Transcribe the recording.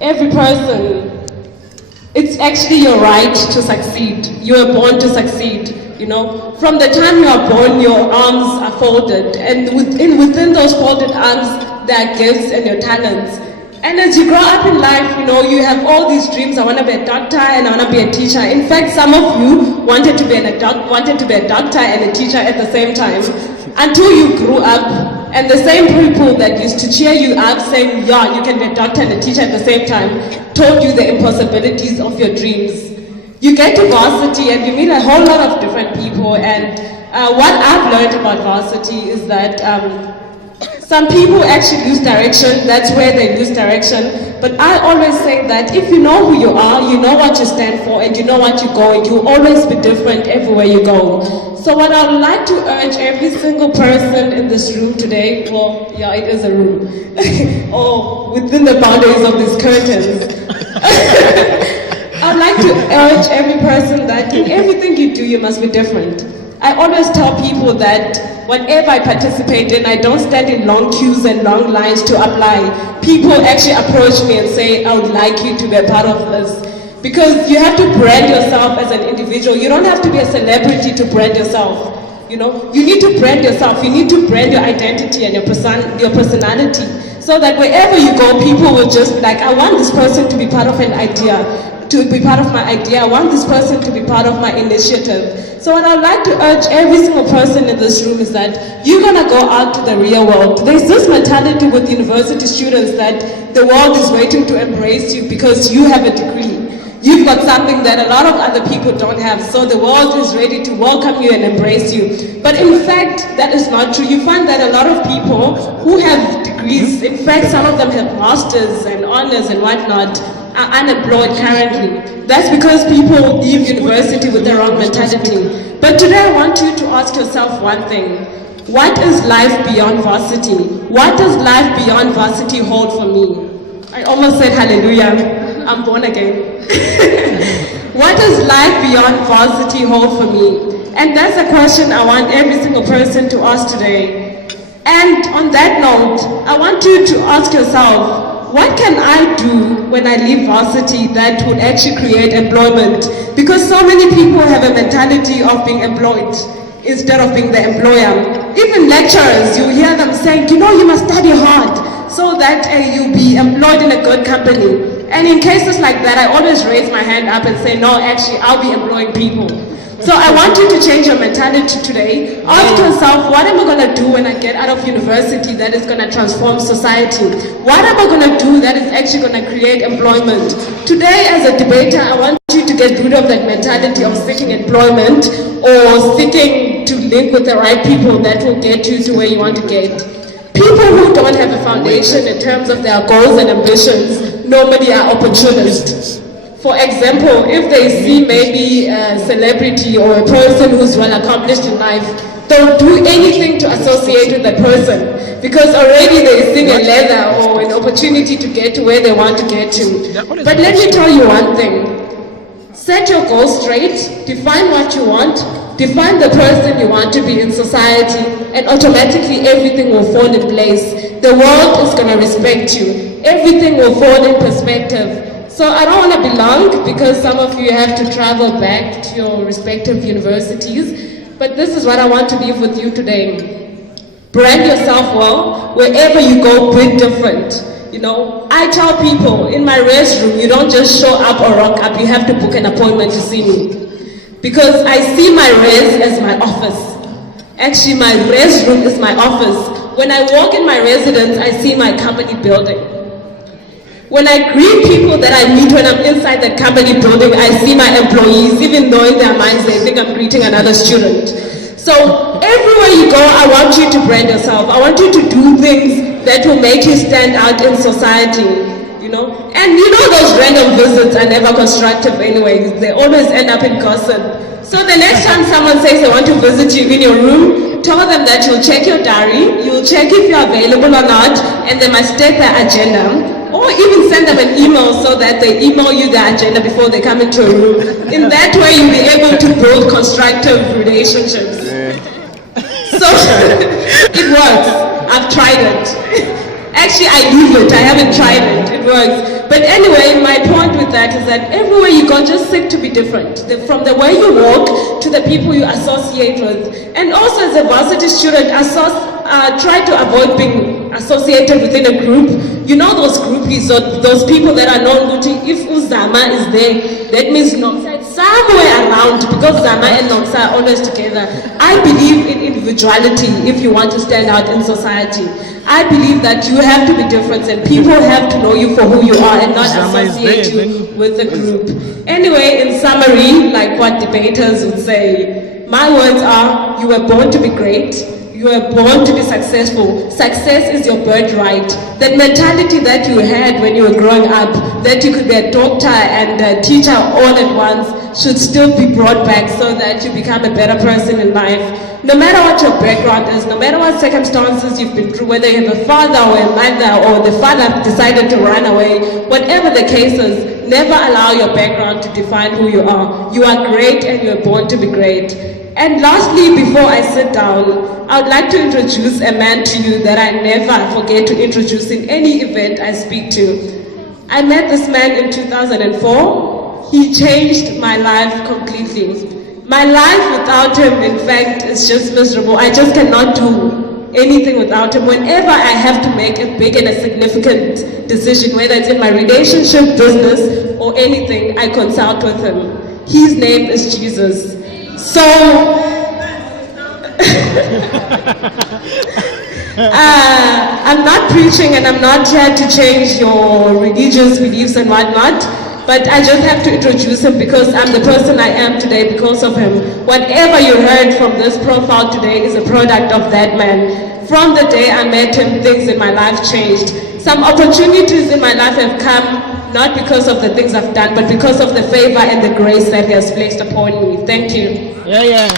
every person, it's actually your right to succeed. You are born to succeed. You know, from the time you are born, your arms are folded, and within those folded arms, there are gifts and your talents. And as you grow up in life, you know, you have all these dreams. I want to be a doctor and I want to be a teacher. In fact, some of you wanted to be a doctor and a teacher at the same time, until you grew up. And the same people that used to cheer you up saying, yeah, you can be a doctor and a teacher at the same time, told you the impossibilities of your dreams. You get to varsity and you meet a whole lot of different people, and what I've learned about varsity is that some people actually lose direction. That's where they lose direction. But I always say that if you know who you are, you know what you stand for, and you know what you're going, you'll always be different everywhere you go. So what I would like to urge every single person in this room today, well, yeah, it is a room, or within the boundaries of these curtains, I'd like to urge every person that in everything you do, you must be different. I always tell people that whenever I participate in, I don't stand in long queues and long lines to apply. People actually approach me and say, I would like you to be a part of this. Because you have to brand yourself as an individual. You don't have to be a celebrity to brand yourself. You know, you need to brand yourself. You need to brand your identity and your personality. So that wherever you go, people will just be like, I want this person to be part of an idea, to be part of my idea. I want this person to be part of my initiative. So what I'd like to urge every single person in this room is that you're gonna go out to the real world. There's this mentality with university students that the world is waiting to embrace you because you have a degree. You've got something that a lot of other people don't have, so the world is ready to welcome you and embrace you. But in fact, that is not true. You find that a lot of people who have degrees, in fact, some of them have masters and honors and whatnot, are unemployed currently. That's because people leave university with the wrong mentality. But today I want you to ask yourself one thing. What is life beyond varsity? What does life beyond varsity hold for me? I almost said hallelujah. I'm born again. What does life beyond varsity hold for me? And that's a question I want every single person to ask today. And on that note, I want you to ask yourself, what can I do when I leave varsity that would actually create employment? Because so many people have a mentality of being employed instead of being the employer. Even lecturers, you hear them saying, you know, you must study hard so that you'll be employed in a good company. And in cases like that, I always raise my hand up and say, no, actually, I'll be employing people. So I want you to change your mentality today. Ask yourself, what am I going to do when I get out of university that is going to transform society? What am I going to do that is actually going to create employment? Today, as a debater, I want you to get rid of that mentality of seeking employment or seeking to link with the right people that will get you to where you want to get. People who don't have a foundation in terms of their goals and ambitions normally are opportunists. For example, if they see maybe a celebrity or a person who's well accomplished in life, they'll do anything to associate with that person because already they're seeing a ladder or an opportunity to get to where they want to get to. But let me tell you one thing. Set your goals straight, define what you want, define the person you want to be in society, and automatically everything will fall in place. The world is going to respect you. Everything will fall in perspective. So I don't want to be long because some of you have to travel back to your respective universities. But this is what I want to leave with you today. Brand yourself well. Wherever you go, be different. You know, I tell people in my restroom, you don't just show up or rock up. You have to book an appointment to see me. Because I see my res as my office. Actually, my restroom is my office. When I walk in my residence, I see my company building. When I greet people that I meet when I'm inside the company building, I see my employees, even though in their minds they think I'm greeting another student. So everywhere you go, I want you to brand yourself. I want you to do things that will make you stand out in society, you know. And you know those random visits are never constructive anyway. They always end up in gossip. So the next time someone says they want to visit you in your room, tell them that you'll check your diary, you'll check if you're available or not, and they must take their agenda. Or even send them an email so that they email you the agenda before they come into a room. In that way, you'll be able to build constructive relationships. So, it works. I've tried it. Actually, I use it. I haven't tried it. It works. But anyway, my point with that is that everywhere you go, just seek to be different. From the way you walk to the people you associate with. And also as a varsity student, try to avoid being associated within a group. You know those groupies, or those people that are known to, if Uzama is there, that means Nomsa is somewhere around, because Zama and Nomsa are always together. I believe in individuality if you want to stand out in society. I believe that you have to be different and people have to know you for who you are and not associate you with the group. Anyway, in summary, like what debaters would say, my words are, you were born to be great. You were born to be successful. Success is your birthright. That mentality that you had when you were growing up, that you could be a doctor and a teacher all at once, should still be brought back so that you become a better person in life. No matter what your background is, no matter what circumstances you've been through, whether you have a father or a mother, or the father decided to run away, whatever the case is, never allow your background to define who you are. You are great and you are born to be great. And lastly, before I sit down, I would like to introduce a man to you that I never forget to introduce in any event I speak to. I met this man in 2004. He changed my life completely. My life without him, in fact, is just miserable. I just cannot do anything without him. Whenever I have to make a big and a significant decision, whether it's in my relationship, business, or anything, I consult with him. His name is Jesus. So, I'm not preaching and I'm not here to change your religious beliefs and whatnot, but I just have to introduce him because I'm the person I am today because of him. Whatever you heard from this profile today is a product of that man. From the day I met him, things in my life changed. Some opportunities in my life have come not because of the things I've done, but because of the favor and the grace that he has placed upon me. Thank you. Yeah.